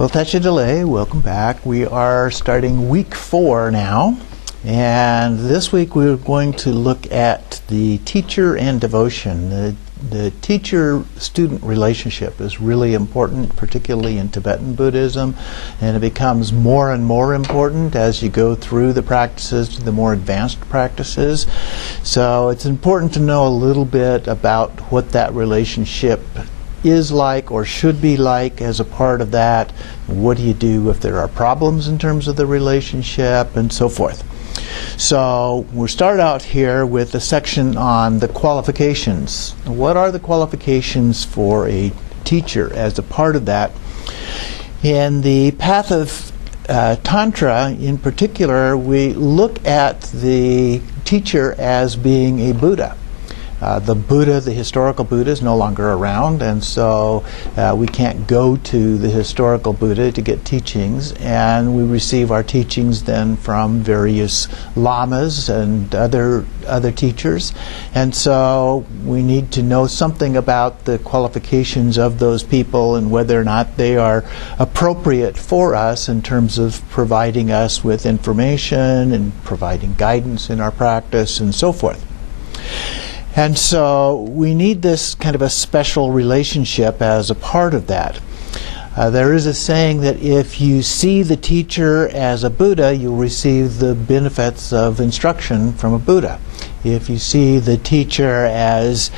Well, Tachidale, welcome back. We are starting week 4 now, and this week we're going to look at the teacher and devotion. The teacher-student relationship is really important, particularly in Tibetan Buddhism, and it becomes more and more important as you go through the practices to the more advanced practices. So it's important to know a little bit about what that relationship is like or should be like as a part of that. What do you do if there are problems in terms of the relationship and so forth. So we'll start out here with a section on the qualifications. What are the qualifications for a teacher as a part of that? In the path of Tantra in particular, we look at the teacher as being a Buddha. The Buddha, the historical Buddha, is no longer around, and so we can't go to the historical Buddha to get teachings, and we receive our teachings then from various lamas and other teachers. And so we need to know something about the qualifications of those people and whether or not they are appropriate for us in terms of providing us with information and providing guidance in our practice and so forth. And so we need this kind of a special relationship as a part of that. There is a saying that if you see the teacher as a Buddha, you'll receive the benefits of instruction from a Buddha. If you see the teacher as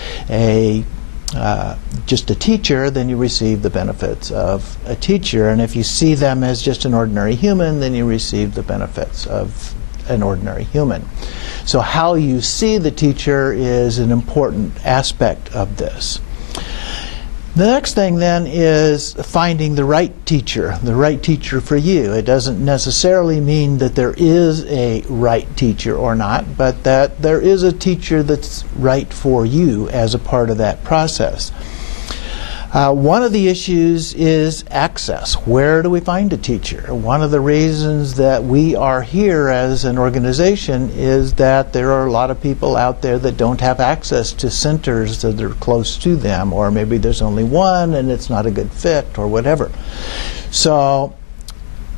just a teacher, then you receive the benefits of a teacher. And if you see them as just an ordinary human, then you receive the benefits of an ordinary human. So how you see the teacher is an important aspect of this. The next thing then is finding the right teacher for you. It doesn't necessarily mean that there is a right teacher or not, but that there is a teacher that's right for you as a part of that process. One of the issues is access. Where do we find a teacher? One of the reasons that we are here as an organization is that there are a lot of people out there that don't have access to centers that are close to them, or maybe there's only one and it's not a good fit or whatever. So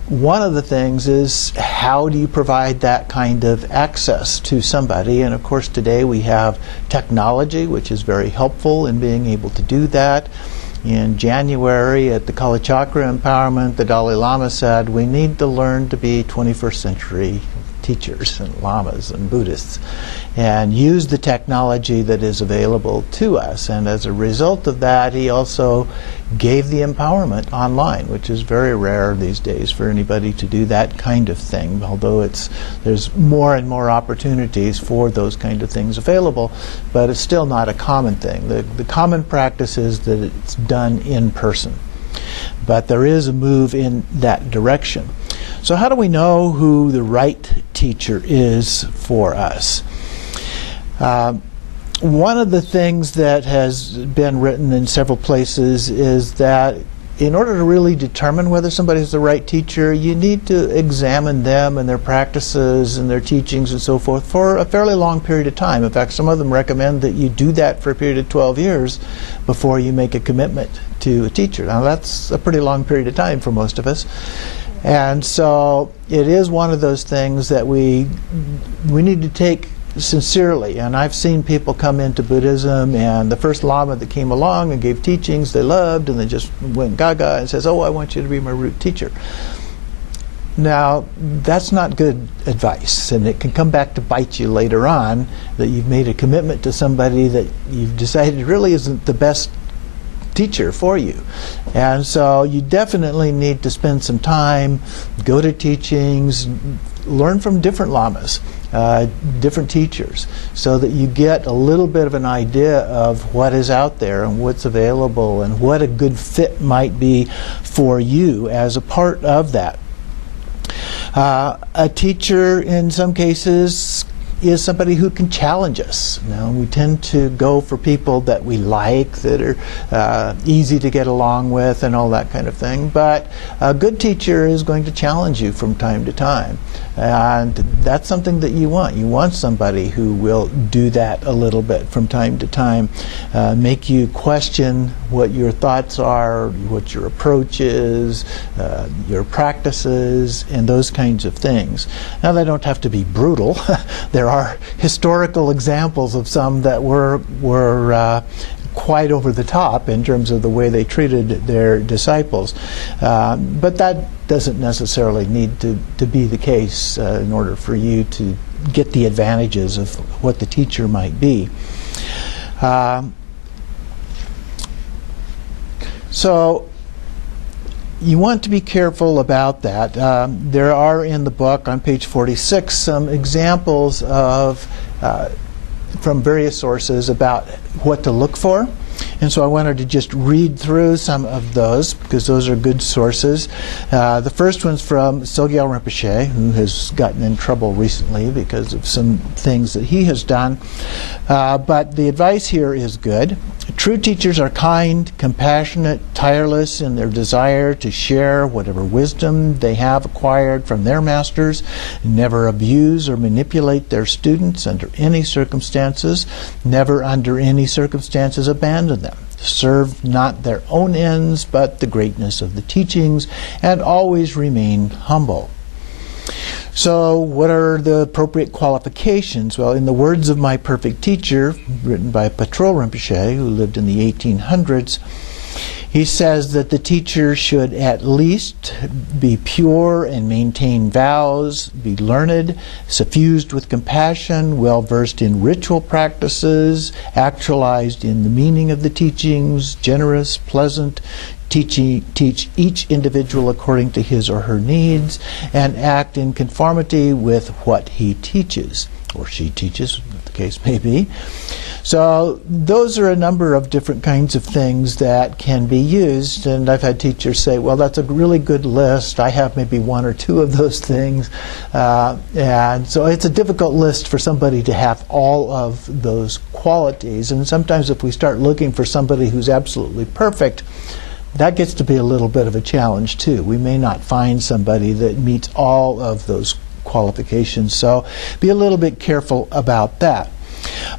one of the things is, how do you provide that kind of access to somebody? And of course today we have technology, which is very helpful in being able to do that. In January at the Kali Chakra Empowerment, the Dalai Lama said we need to learn to be 21st century teachers and lamas and Buddhists and use the technology that is available to us. And as a result of that, he also gave the empowerment online, which is very rare these days for anybody to do that kind of thing, although there's more and more opportunities for those kind of things available, but it's still not a common thing. The common practice is that it's done in person, but there is a move in that direction. So how do we know who the right teacher is for us? One of the things that has been written in several places is that in order to really determine whether somebody is the right teacher, you need to examine them and their practices and their teachings and so forth for a fairly long period of time. In fact, some of them recommend that you do that for a period of 12 years before you make a commitment to a teacher. Now that's a pretty long period of time for most of us. And so it is one of those things that we need to take sincerely. And I've seen people come into Buddhism, and the first Lama that came along and gave teachings they loved, and they just went gaga and says, "Oh, I want you to be my root teacher." Now, that's not good advice, and it can come back to bite you later on, that you've made a commitment to somebody that you've decided really isn't the best teacher for you. And so you definitely need to spend some time, go to teachings, learn from different lamas, different teachers, so that you get a little bit of an idea of what is out there and what's available and what a good fit might be for you as a part of that. A teacher in some cases is somebody who can challenge us. Now, we tend to go for people that we like, that are easy to get along with and all that kind of thing. But a good teacher is going to challenge you from time to time. And that's something that you want. You want somebody who will do that a little bit from time to time, make you question what your thoughts are, what your approach is, your practices, and those kinds of things. Now, they don't have to be brutal. There are historical examples of some that were quite over the top in terms of the way they treated their disciples. But that doesn't necessarily need to be the case in order for you to get the advantages of what the teacher might be. So you want to be careful about that. There are in the book on page 46 some examples of from various sources about what to look for. And so I wanted to just read through some of those because those are good sources. The first one's from Sogyal Rinpoche, who has gotten in trouble recently because of some things that he has done. But the advice here is good. True teachers are kind, compassionate, tireless in their desire to share whatever wisdom they have acquired from their masters, never abuse or manipulate their students under any circumstances, never under any circumstances abandon them, serve not their own ends but the greatness of the teachings, and always remain humble. So what are the appropriate qualifications? Well, in the words of my perfect teacher, written by Patrul Rinpoche, who lived in the 1800s, he says that the teacher should at least be pure and maintain vows, be learned, suffused with compassion, well-versed in ritual practices, actualized in the meaning of the teachings, generous, pleasant, teach each individual according to his or her needs, and act in conformity with what he teaches, or she teaches, what the case may be. So those are a number of different kinds of things that can be used, and I've had teachers say, well, that's a really good list. I have maybe one or two of those things. And so it's a difficult list for somebody to have all of those qualities. And sometimes if we start looking for somebody who's absolutely perfect, that gets to be a little bit of a challenge too. We may not find somebody that meets all of those qualifications, so be a little bit careful about that.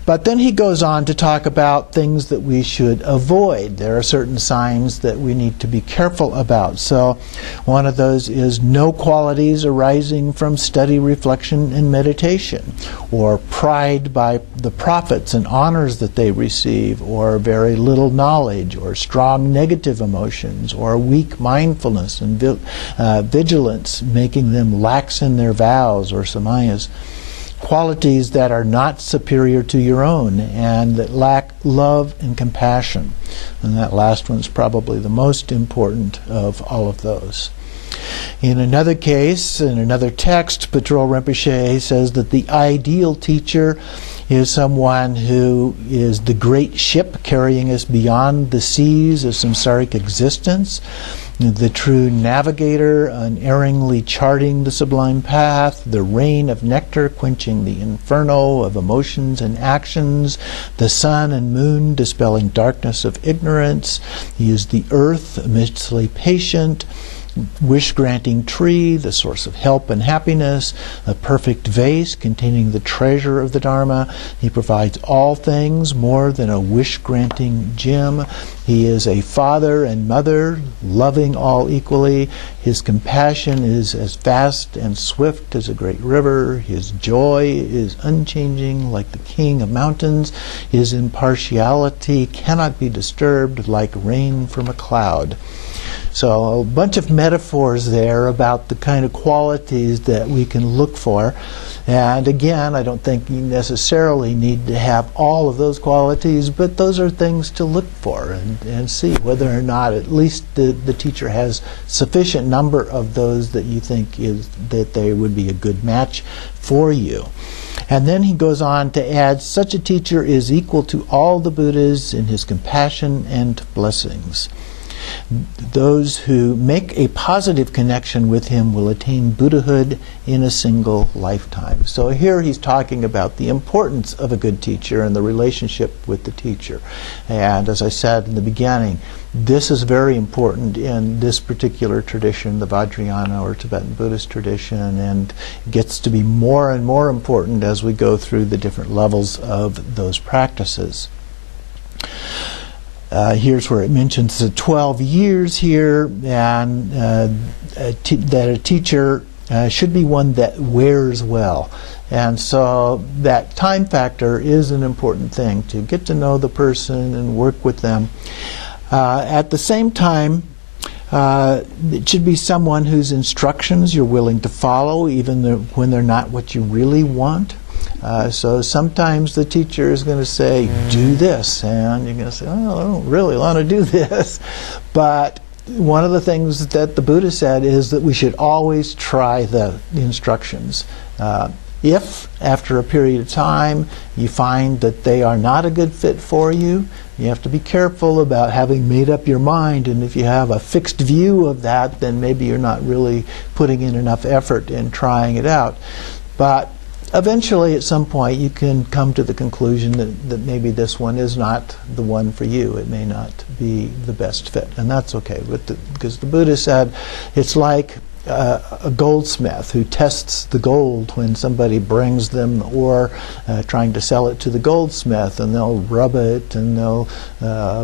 But then he goes on to talk about things that we should avoid. There are certain signs that we need to be careful about. So one of those is no qualities arising from study, reflection, and meditation, or pride by the prophets and honors that they receive, or very little knowledge, or strong negative emotions, or weak mindfulness and vigilance, making them lax in their vows or samayas. Qualities that are not superior to your own and that lack love and compassion. And that last one's probably the most important of all of those. In another case, in another text, Patrul Rinpoche says that the ideal teacher is someone who is the great ship carrying us beyond the seas of samsaric existence, the true navigator unerringly charting the sublime path, the rain of nectar quenching the inferno of emotions and actions, the sun and moon dispelling darkness of ignorance. He is the earth immensely patient, wish-granting tree, the source of help and happiness, a perfect vase containing the treasure of the Dharma. He provides all things more than a wish-granting gem. He is a father and mother, loving all equally. His compassion is as vast and swift as a great river. His joy is unchanging like the king of mountains. His impartiality cannot be disturbed like rain from a cloud. So a bunch of metaphors there about the kind of qualities that we can look for. And again, I don't think you necessarily need to have all of those qualities, but those are things to look for and see whether or not at least the teacher has sufficient number of those that you think that they would be a good match for you. And then he goes on to add, such a teacher is equal to all the Buddhas in his compassion and blessings. Those who make a positive connection with him will attain Buddhahood in a single lifetime. So here he's talking about the importance of a good teacher and the relationship with the teacher. And as I said in the beginning, this is very important in this particular tradition, the Vajrayana or Tibetan Buddhist tradition, and gets to be more and more important as we go through the different levels of those practices. Here's where it mentions the 12 years here, and that a teacher should be one that wears well. And so that time factor is an important thing, to get to know the person and work with them. At the same time, it should be someone whose instructions you're willing to follow, even when they're not what you really want. So sometimes the teacher is going to say, do this, and you're going to say, oh, I don't really want to do this. But one of the things that the Buddha said is that we should always try the instructions. If, after a period of time, you find that they are not a good fit for you, you have to be careful about having made up your mind, and if you have a fixed view of that, then maybe you're not really putting in enough effort in trying it out. But eventually, at some point, you can come to the conclusion that maybe this one is not the one for you. It may not be the best fit, and that's okay. Because the Buddha said it's like a goldsmith who tests the gold when somebody brings them the ore, trying to sell it to the goldsmith, and they'll rub it, and they'll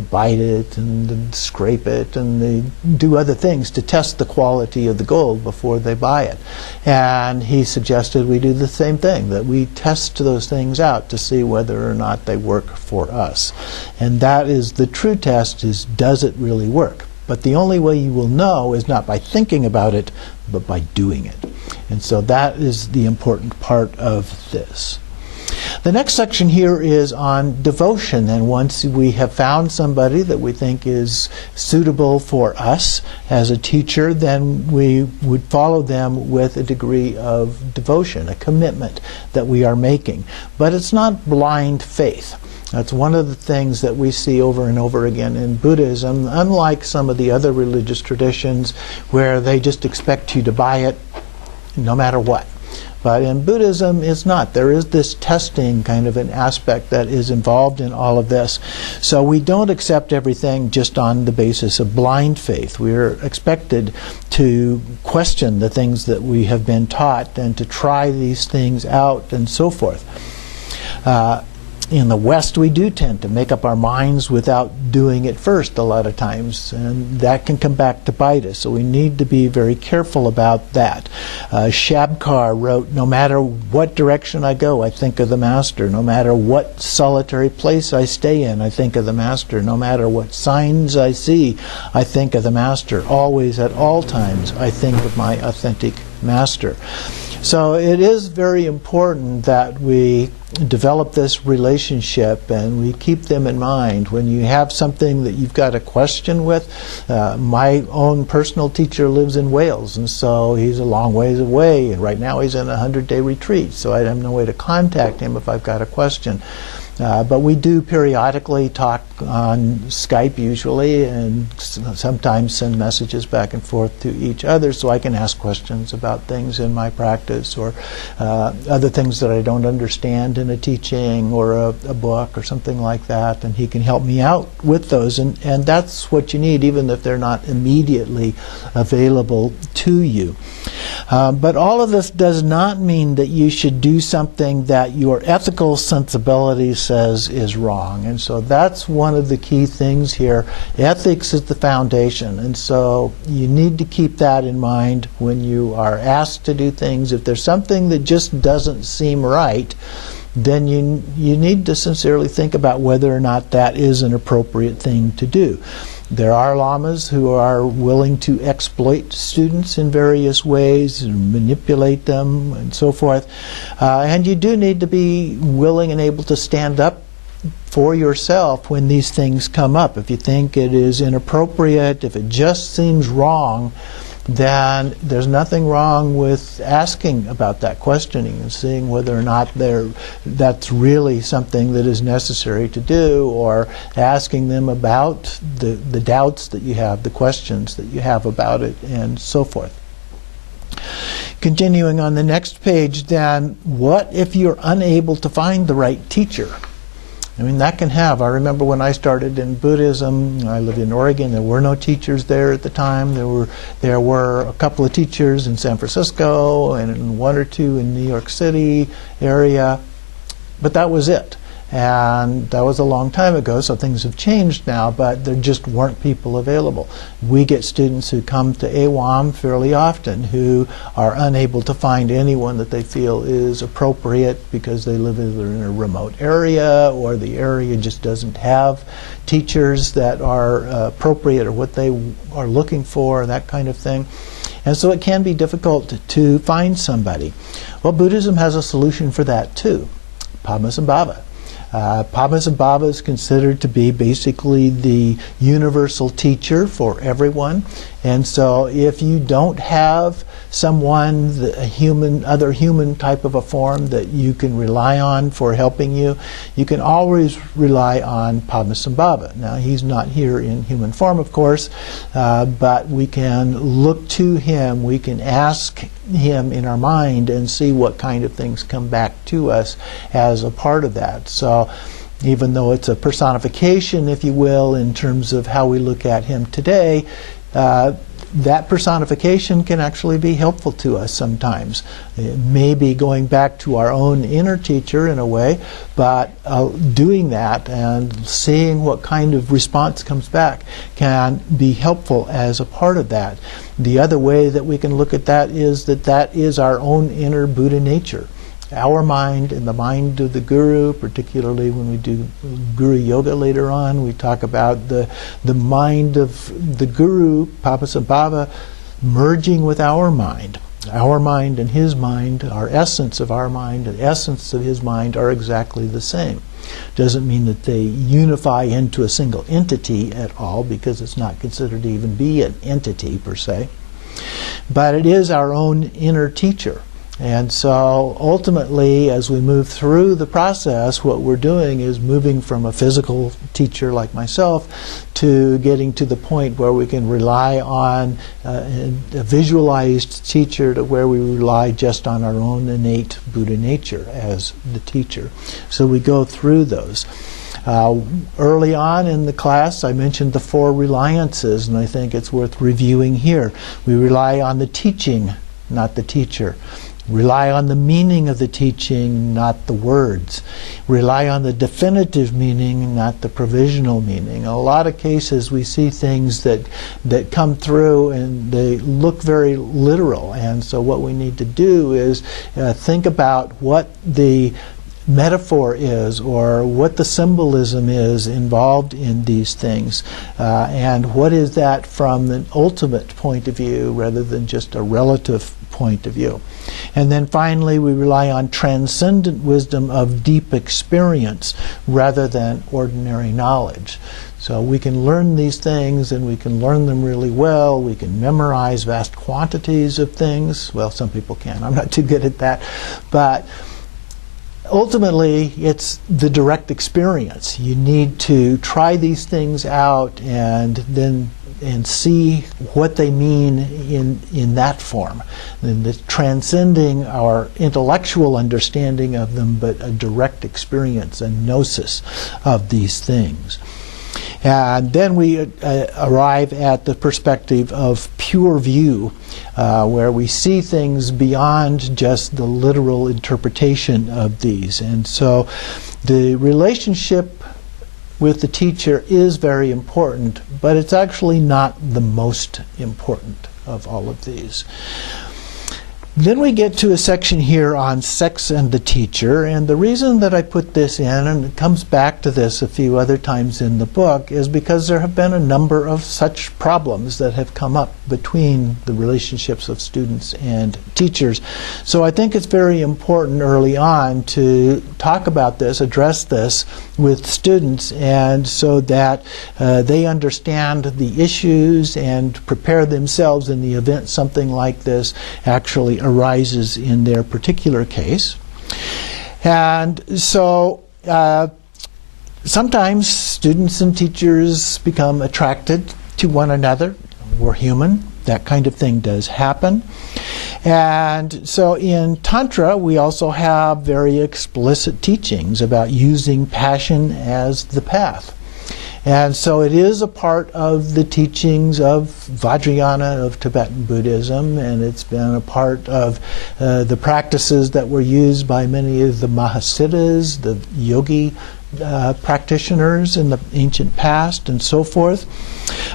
bite it, and scrape it, and they do other things to test the quality of the gold before they buy it. And he suggested we do the same thing, that we test those things out to see whether or not they work for us. And that is the true test, is does it really work? But the only way you will know is not by thinking about it, but by doing it. And so that is the important part of this. The next section here is on devotion. And once we have found somebody that we think is suitable for us as a teacher, then we would follow them with a degree of devotion, a commitment that we are making. But it's not blind faith. That's one of the things that we see over and over again in Buddhism, unlike some of the other religious traditions where they just expect you to buy it no matter what. But in Buddhism, it's not. There is this testing kind of an aspect that is involved in all of this. So we don't accept everything just on the basis of blind faith. We're expected to question the things that we have been taught and to try these things out and so forth. In the West, we do tend to make up our minds without doing it first a lot of times, and that can come back to bite us. So we need to be very careful about that. Shabkar wrote, no matter what direction I go, I think of the Master. No matter what solitary place I stay in, I think of the Master. No matter what signs I see, I think of the Master. Always, at all times, I think of my authentic Master. So it is very important that we develop this relationship and we keep them in mind. When you have something that you've got a question with, my own personal teacher lives in Wales, and so he's a long ways away, and right now he's in a 100-day retreat, so I have no way to contact him if I've got a question. But we do periodically talk on Skype usually, and sometimes send messages back and forth to each other so I can ask questions about things in my practice or other things that I don't understand in a teaching or a book or something like that, and he can help me out with those. And that's what you need, even if they're not immediately available to you. But all of this does not mean that you should do something that your ethical sensibility says is wrong. And so that's one of the key things here. Ethics is the foundation. And so you need to keep that in mind when you are asked to do things. If there's something that just doesn't seem right, then you need to sincerely think about whether or not that is an appropriate thing to do. There are lamas who are willing to exploit students in various ways, and manipulate them, and so forth. And you do need to be willing and able to stand up for yourself when these things come up. If you think it is inappropriate, if it just seems wrong, then there's nothing wrong with asking about that, questioning, and seeing whether or not that's really something that is necessary to do, or asking them about the doubts that you have, the questions that you have about it, and so forth. Continuing on the next page, then, what if you're unable to find the right teacher? I mean, that can have. I remember when I started in Buddhism, I lived in Oregon, there were no teachers there at the time. There were a couple of teachers in San Francisco and one or two in New York City area, but that was it. And that was a long time ago, so things have changed now, but there just weren't people available. We get students who come to AWAM fairly often who are unable to find anyone that they feel is appropriate because they live either in a remote area or the area just doesn't have teachers that are appropriate or what they are looking for, that kind of thing. And so it can be difficult to find somebody. Well, Buddhism has a solution for that too, Padmasambhava. Padmasambhava is considered to be basically the universal teacher for everyone. And so if you don't have someone, other human type of a form that you can rely on for helping you, you can always rely on Padmasambhava. Now, he's not here in human form, of course, but we can look to him, we can ask him in our mind and see what kind of things come back to us as a part of that. So even though it's a personification, if you will, in terms of how we look at him today, that personification can actually be helpful to us sometimes. It may be going back to our own inner teacher in a way, but doing that and seeing what kind of response comes back can be helpful as a part of that. The other way that we can look at that is our own inner Buddha nature. Our mind and the mind of the Guru, particularly when we do Guru Yoga later on, we talk about the mind of the Guru, Padmasambhava, merging with our mind. Our mind and his mind, our essence of our mind and essence of his mind are exactly the same. Doesn't mean that they unify into a single entity at all, because it's not considered to even be an entity per se. But it is our own inner teacher. And so ultimately, as we move through the process, what we're doing is moving from a physical teacher like myself to getting to the point where we can rely on a visualized teacher, to where we rely just on our own innate Buddha nature as the teacher. So we go through those. Early on in the class, I mentioned the 4 reliances, and I think it's worth reviewing here. We rely on the teaching, not the teacher. Rely on the meaning of the teaching, not the words. Rely on the definitive meaning, not the provisional meaning. In a lot of cases, we see things that come through and they look very literal. And so what we need to do is think about what the metaphor is, or what the symbolism is involved in these things, and what is that from an ultimate point of view rather than just a relative point of view. And then finally, we rely on transcendent wisdom of deep experience rather than ordinary knowledge. So we can learn these things, and we can learn them really well. We can memorize vast quantities of things. Well, some people can. I'm not too good at that. But ultimately, it's the direct experience. You need to try these things out and see what they mean in that form. And the transcending our intellectual understanding of them, but a direct experience, a gnosis of these things. And then we arrive at the perspective of pure view, where we see things beyond just the literal interpretation of these. And so the relationship with the teacher is very important, but it's actually not the most important of all of these. Then we get to a section here on sex and the teacher, and the reason that I put this in, and it comes back to this a few other times in the book, is because there have been a number of such problems that have come up between the relationships of students and teachers. So I think it's very important early on to talk about this, address this with students, and so that they understand the issues and prepare themselves in the event something like this actually arises in their particular case. And so sometimes students and teachers become attracted to one another. We're human. That kind of thing does happen. And so in Tantra, we also have very explicit teachings about using passion as the path. And so it is a part of the teachings of Vajrayana, of Tibetan Buddhism, and it's been a part of the practices that were used by many of the Mahasiddhas, the yogi practitioners in the ancient past, and so forth.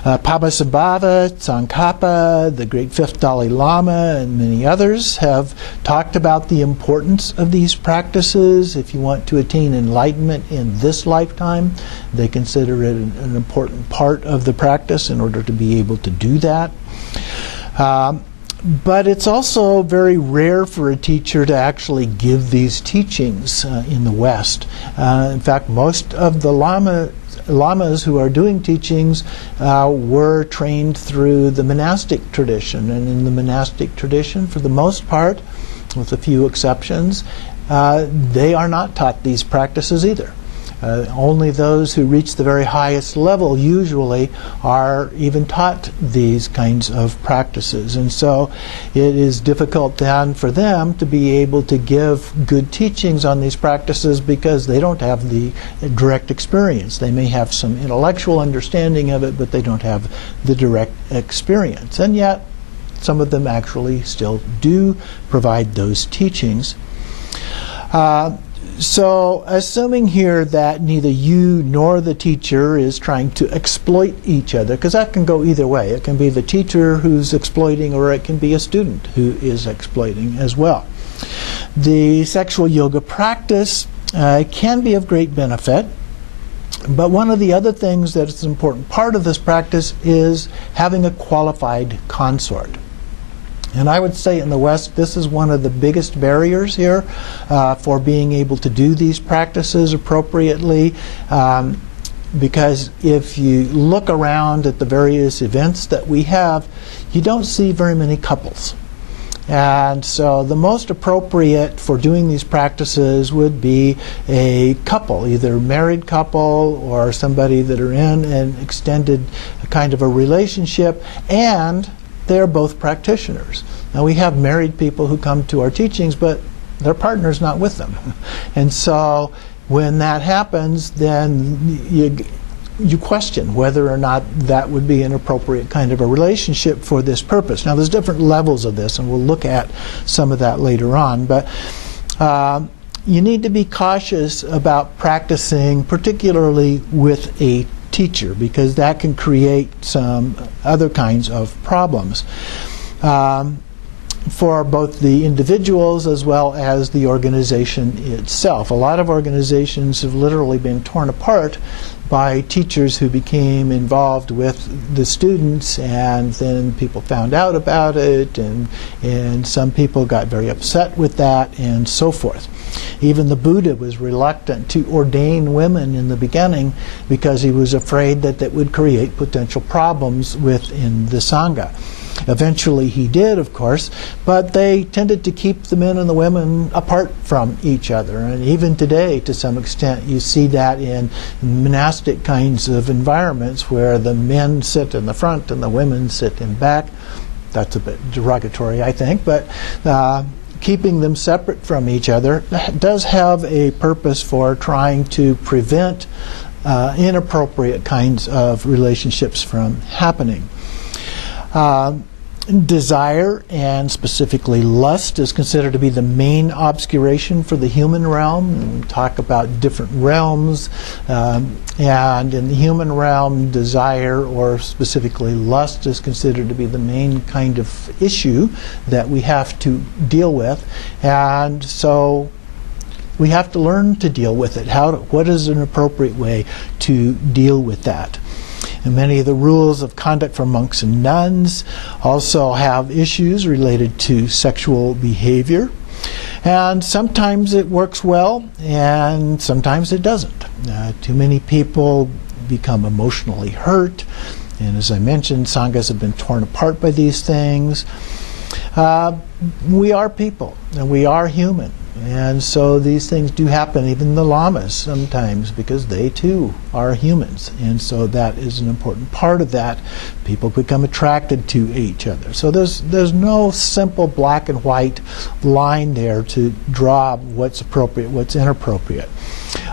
Padmasambhava, Tsongkhapa, the great fifth Dalai Lama, and many others have talked about the importance of these practices. If you want to attain enlightenment in this lifetime, they consider it an important part of the practice in order to be able to do that. But it's also very rare for a teacher to actually give these teachings in the West. In fact, most of the lamas who are doing teachings were trained through the monastic tradition. And in the monastic tradition, for the most part, with a few exceptions, they are not taught these practices either. Only those who reach the very highest level usually are even taught these kinds of practices. And so it is difficult then for them to be able to give good teachings on these practices because they don't have the direct experience. They may have some intellectual understanding of it, but they don't have the direct experience. And yet some of them actually still do provide those teachings. So assuming here that neither you nor the teacher is trying to exploit each other, because that can go either way. It can be the teacher who's exploiting, or it can be a student who is exploiting as well. The sexual yoga practice can be of great benefit, but one of the other things that is an important part of this practice is having a qualified consort. And I would say in the West, this is one of the biggest barriers here for being able to do these practices appropriately. Because if you look around at the various events that we have, you don't see very many couples. And so the most appropriate for doing these practices would be a couple, either a married couple or somebody that are in an extended kind of a relationship, and they're both practitioners. Now we have married people who come to our teachings, but their partner's not with them. And so when that happens, then you question whether or not that would be an appropriate kind of a relationship for this purpose. Now there's different levels of this, and we'll look at some of that later on. But you need to be cautious about practicing, particularly with a teacher, because that can create some other kinds of problems for both the individuals as well as the organization itself. A lot of organizations have literally been torn apart by teachers who became involved with the students, and then people found out about it, and some people got very upset with that, and so forth. Even the Buddha was reluctant to ordain women in the beginning because he was afraid that that would create potential problems within the Sangha. Eventually he did, of course, but they tended to keep the men and the women apart from each other. And even today, to some extent, you see that in monastic kinds of environments where the men sit in the front and the women sit in back. That's a bit derogatory, I think, but keeping them separate from each other does have a purpose for trying to prevent inappropriate kinds of relationships from happening. Desire, and specifically lust, is considered to be the main obscuration for the human realm. We talk about different realms, and in the human realm, desire, or specifically lust, is considered to be the main kind of issue that we have to deal with. And so we have to learn to deal with it. What is an appropriate way to deal with that? And many of the rules of conduct for monks and nuns also have issues related to sexual behavior. And sometimes it works well, and sometimes it doesn't. Too many people become emotionally hurt. And as I mentioned, sanghas have been torn apart by these things. We are people, and we are human. And so these things do happen, even the lamas sometimes, because they too are humans. And so that is an important part of that. People become attracted to each other. So there's no simple black and white line there to draw what's appropriate, what's inappropriate.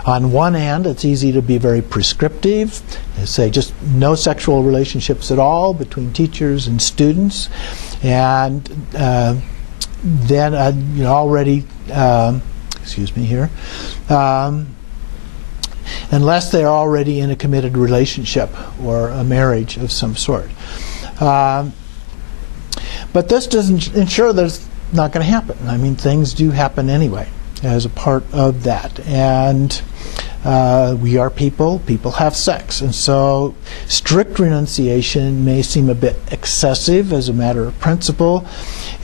On one hand, it's easy to be very prescriptive, and say just no sexual relationships at all between teachers and students. And then already, unless they're already in a committed relationship or a marriage of some sort. But this doesn't ensure that it's not going to happen. I mean, things do happen anyway as a part of that. And we are people, people have sex. And so strict renunciation may seem a bit excessive as a matter of principle.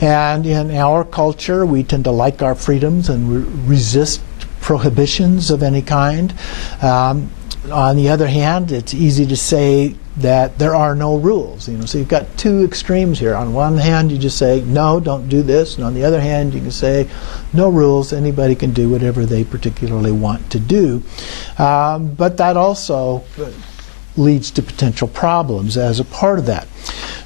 And in our culture, we tend to like our freedoms and resist prohibitions of any kind. On the other hand, it's easy to say that there are no rules. So you've got two extremes here. On one hand, you just say, no, don't do this. And on the other hand, you can say, no rules. Anybody can do whatever they particularly want to do. But that also leads to potential problems as a part of that.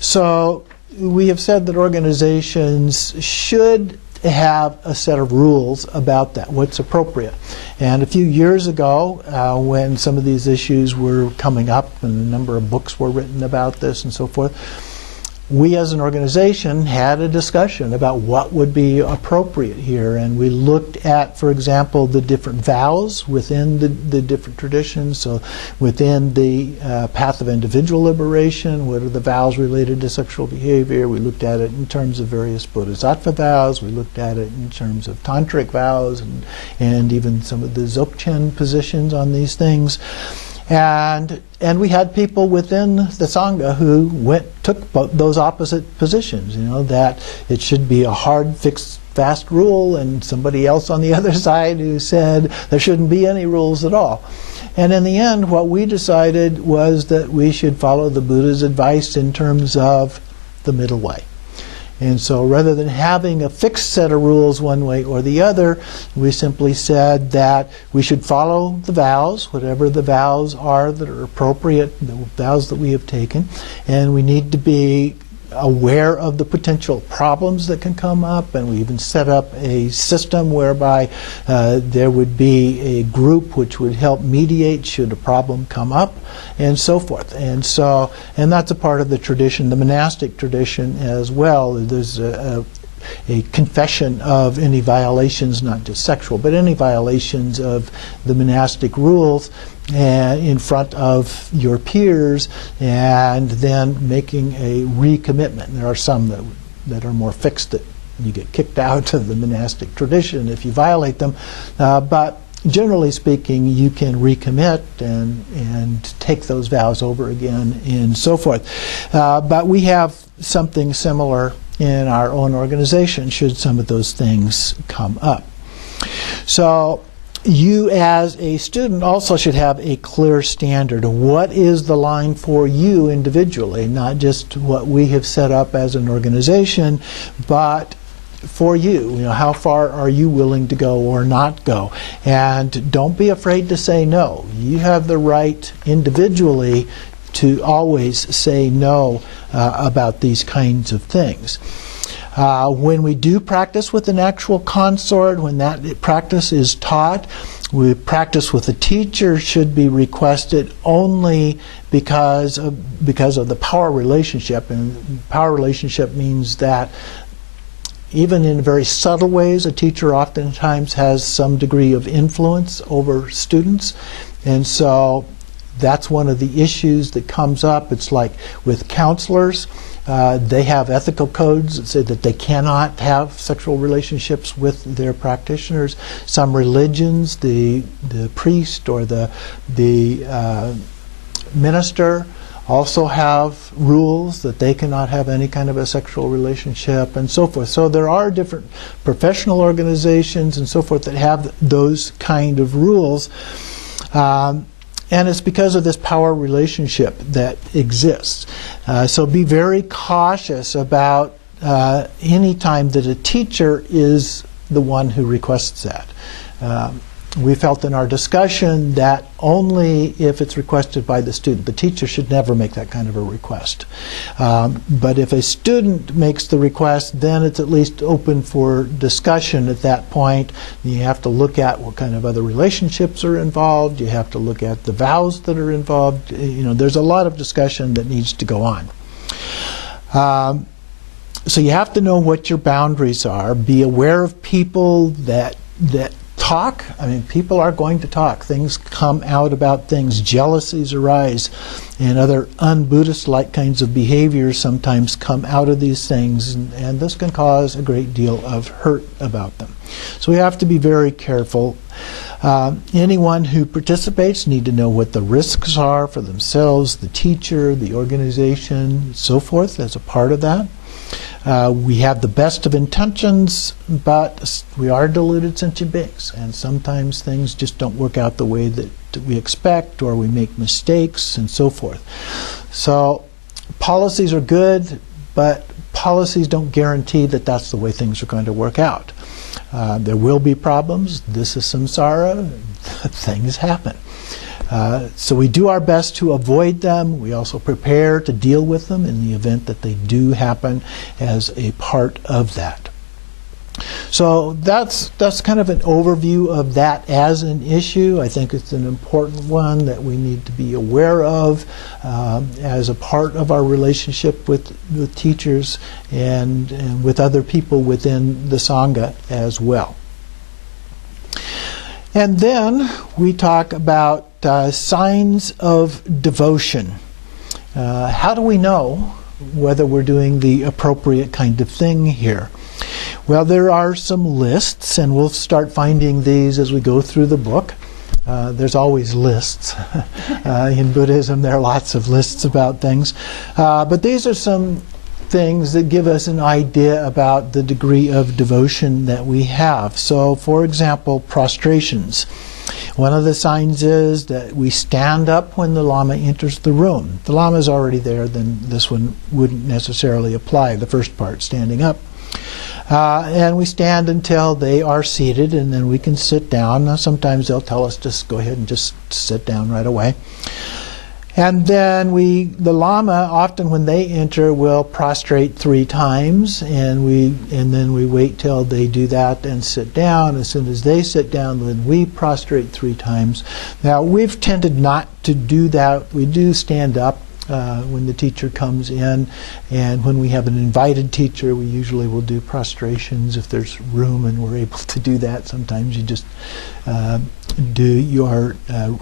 So we have said that organizations should have a set of rules about that, what's appropriate. And a few years ago, when some of these issues were coming up and a number of books were written about this and so forth, we as an organization had a discussion about what would be appropriate here. And we looked at, for example, the different vows within the different traditions. So within the path of individual liberation, what are the vows related to sexual behavior? We looked at it in terms of various bodhisattva vows. We looked at it in terms of tantric vows and even some of the Dzogchen positions on these things. And we had people within the Sangha who took those opposite positions, that it should be a hard, fixed, fast rule, and somebody else on the other side who said there shouldn't be any rules at all. And in the end, what we decided was that we should follow the Buddha's advice in terms of the middle way. And so rather than having a fixed set of rules one way or the other, we simply said that we should follow the vows, whatever the vows are that are appropriate, the vows that we have taken, and we need to be aware of the potential problems that can come up, and we even set up a system whereby there would be a group which would help mediate should a problem come up, and so forth. And that's a part of the tradition, the monastic tradition as well. There's a confession of any violations, not just sexual, but any violations of the monastic rules in front of your peers, and then making a recommitment. There are some that are more fixed, that you get kicked out of the monastic tradition if you violate them, but generally speaking, you can recommit and take those vows over again and so forth. But we have something similar in our own organization should some of those things come up. So you as a student also should have a clear standard. What is the line for you individually, not just what we have set up as an organization, but for you. How far are you willing to go or not go? And don't be afraid to say no. You have the right individually to always say no about these kinds of things. When we do practice with an actual consort, when that practice is taught, we practice with a teacher should be requested only because of the power relationship. And power relationship means that even in very subtle ways, a teacher oftentimes has some degree of influence over students. And so that's one of the issues that comes up. It's like with counselors, they have ethical codes that say that they cannot have sexual relationships with their practitioners. Some religions, the priest or the minister also have rules that they cannot have any kind of a sexual relationship and so forth. So there are different professional organizations and so forth that have those kind of rules. And it's because of this power relationship that exists. So be very cautious about any time that a teacher is the one who requests that. We felt in our discussion that only if it's requested by the student. The teacher should never make that kind of a request. But if a student makes the request, then it's at least open for discussion at that point. You have to look at what kind of other relationships are involved. You have to look at the vows that are involved. There's a lot of discussion that needs to go on. So you have to know what your boundaries are. Be aware of people that talk. I mean, people are going to talk. Things come out about things. Jealousies arise, and other un-Buddhist-like kinds of behaviors sometimes come out of these things, and this can cause a great deal of hurt about them. So we have to be very careful. Anyone who participates need to know what the risks are for themselves, the teacher, the organization, so forth, as a part of that. We have the best of intentions, but we are deluded sentient beings, and sometimes things just don't work out the way that we expect, or we make mistakes and so forth. So policies are good, but policies don't guarantee that that's the way things are going to work out. There will be problems. This is samsara. Things happen. So we do our best to avoid them. We also prepare to deal with them in the event that they do happen as a part of that. So that's kind of an overview of that as an issue. I think it's an important one that we need to be aware of as a part of our relationship with teachers and with other people within the Sangha as well. And then we talk about signs of devotion. How do we know whether we're doing the appropriate kind of thing here? Well, there are some lists, and we'll start finding these as we go through the book. There's always lists. In Buddhism, there are lots of lists about things. But these are some things that give us an idea about the degree of devotion that we have. So, for example, prostrations. One of the signs is that we stand up when the Lama enters the room. If the Lama is already there, then this one wouldn't necessarily apply, the first part, standing up. And we stand until they are seated, and then we can sit down. Now, sometimes they'll tell us just go ahead and just sit down right away. And then the Lama, often when they enter, will prostrate 3 times, and then we wait till they do that and sit down. As soon as they sit down, then we prostrate 3 times. Now, we've tended not to do that. We do stand up when the teacher comes in, and when we have an invited teacher, we usually will do prostrations if there's room and we're able to do that. Sometimes you just do your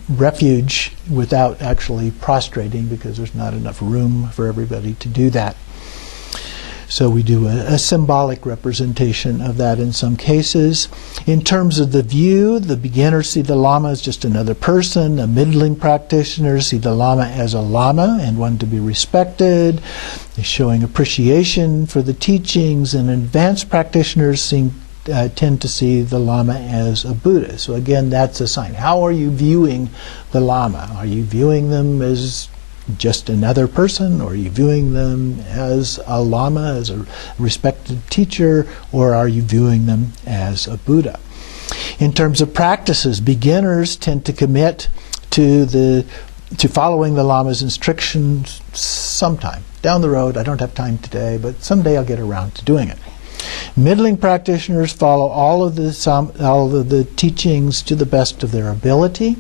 refuge without actually prostrating because there's not enough room for everybody to do that. So we do a symbolic representation of that in some cases. In terms of the view, the beginners see the Lama as just another person. The middling practitioners see the Lama as a Lama and one to be respected, showing appreciation for the teachings. And advanced practitioners tend to see the Lama as a Buddha. So again, that's a sign. How are you viewing the Lama? Are you viewing them as just another person, or are you viewing them as a Lama, as a respected teacher, or are you viewing them as a Buddha? In terms of practices, beginners tend to commit to following the Lama's instructions sometime down the road. I don't have time today, but someday I'll get around to doing it. Middling practitioners follow all of the teachings to the best of their ability.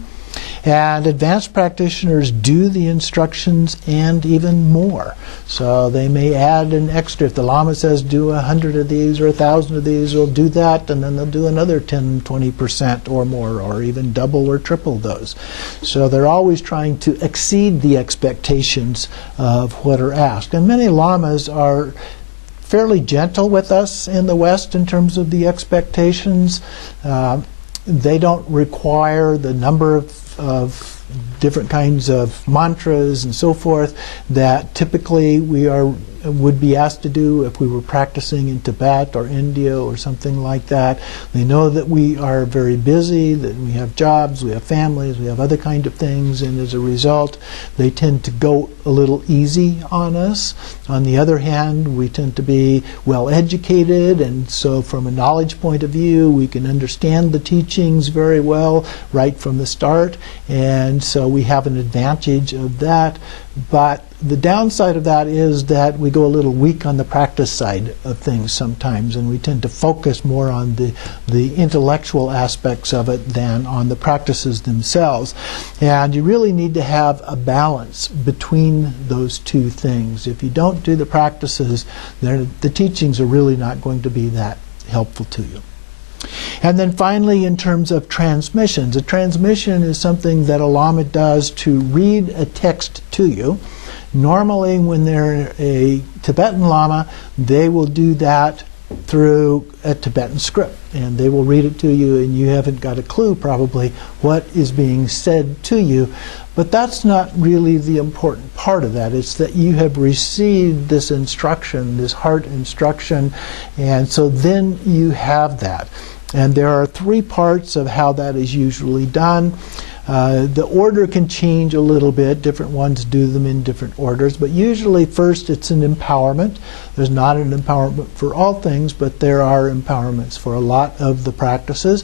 And advanced practitioners do the instructions and even more. So they may add an extra. If the Lama says do 100 of these or 1,000 of these, they'll do that, and then they'll do another 10, 20% or more, or even double or triple those. So they're always trying to exceed the expectations of what are asked. And many Lamas are fairly gentle with us in the West in terms of the expectations. They don't require the number of different kinds of mantras and so forth that typically would be asked to do if we were practicing in Tibet or India or something like that. They know that we are very busy, that we have jobs, we have families, we have other kind of things, and as a result they tend to go a little easy on us. On the other hand, we tend to be well educated, and so from a knowledge point of view we can understand the teachings very well right from the start, and so we have an advantage of that. But the downside of that is that we go a little weak on the practice side of things sometimes, and we tend to focus more on the intellectual aspects of it than on the practices themselves. And you really need to have a balance between those two things. If you don't do the practices, then the teachings are really not going to be that helpful to you. And then finally, in terms of transmissions, a transmission is something that a Lama does to read a text to you. Normally, when they're a Tibetan Lama, they will do that through a Tibetan script, and they will read it to you, and you haven't got a clue probably what is being said to you. But that's not really the important part of that. It's that you have received this instruction, this heart instruction, and so then you have that. And there are three parts of how that is usually done. The order can change a little bit. Different ones do them in different orders. But usually first it's an empowerment. There's not an empowerment for all things, but there are empowerments for a lot of the practices.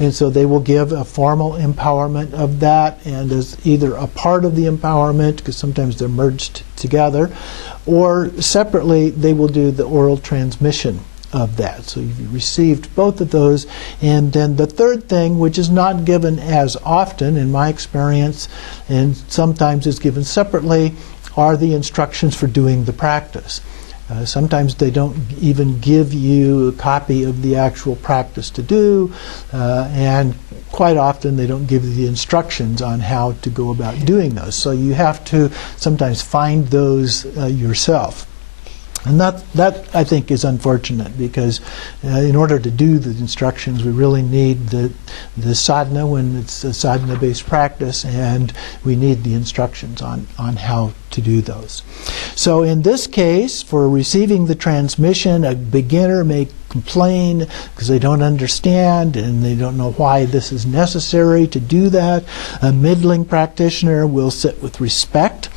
And so they will give a formal empowerment of that, and as either a part of the empowerment, because sometimes they're merged together, or separately they will do the oral transmission of that. So you've received both of those. And then the third thing, which is not given as often in my experience, and sometimes is given separately, are the instructions for doing the practice. Sometimes they don't even give you a copy of the actual practice to do, and quite often they don't give you the instructions on how to go about doing those. So you have to sometimes find those yourself. And that I think is unfortunate, because in order to do the instructions we really need the sadhana when it's a sadhana-based practice, and we need the instructions on how to do those. So in this case, for receiving the transmission, a beginner may complain because they don't understand and they don't know why this is necessary to do that. A middling practitioner will sit with respect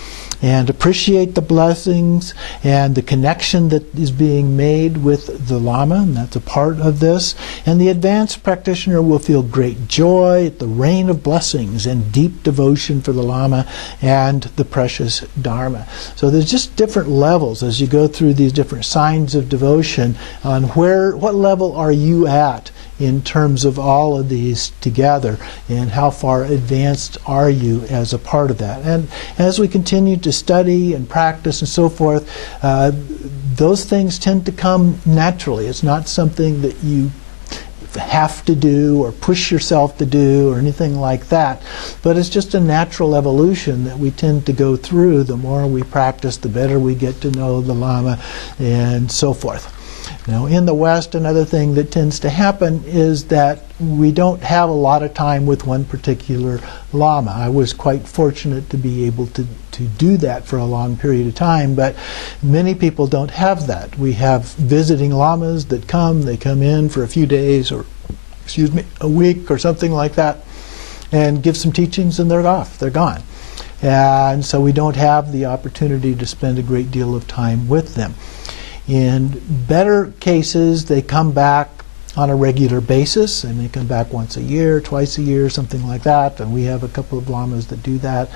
and appreciate the blessings and the connection that is being made with the Lama, and that's a part of this. And the advanced practitioner will feel great joy at the rain of blessings and deep devotion for the Lama and the precious Dharma. So there's just different levels as you go through these different signs of devotion on what level are you at in terms of all of these together, and how far advanced are you as a part of that. And as we continue to study and practice and so forth, those things tend to come naturally. It's not something that you have to do or push yourself to do or anything like that, but it's just a natural evolution that we tend to go through. The more we practice, the better we get to know the Lama and so forth. Now, in the West, another thing that tends to happen is that we don't have a lot of time with one particular Lama. I was quite fortunate to be able to do that for a long period of time, but many people don't have that. We have visiting Lamas that they come in for a few days, or a week or something like that, and give some teachings and they're off, they're gone. And so we don't have the opportunity to spend a great deal of time with them. In better cases, they come back on a regular basis, and they come back once a year, twice a year, something like that, and we have a couple of Lamas that do that.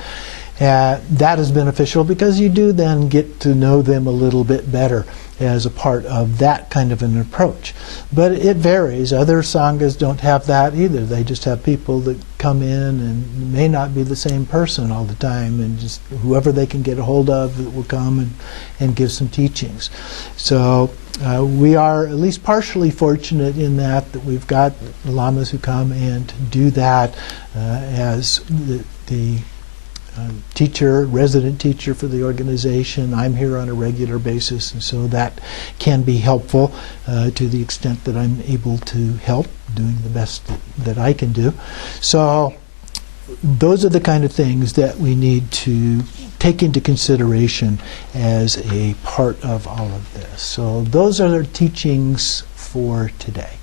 That is beneficial because you do then get to know them a little bit better as a part of that kind of an approach. But it varies. Other sanghas don't have that either. They just have people that come in and may not be the same person all the time, and just whoever they can get a hold of will come and give some teachings. So we are at least partially fortunate in that we've got lamas who come and do that as the teacher, resident teacher for the organization. I'm here on a regular basis, and so that can be helpful to the extent that I'm able to help, doing the best that I can do. So those are the kind of things that we need to take into consideration as a part of all of this. So those are our teachings for today.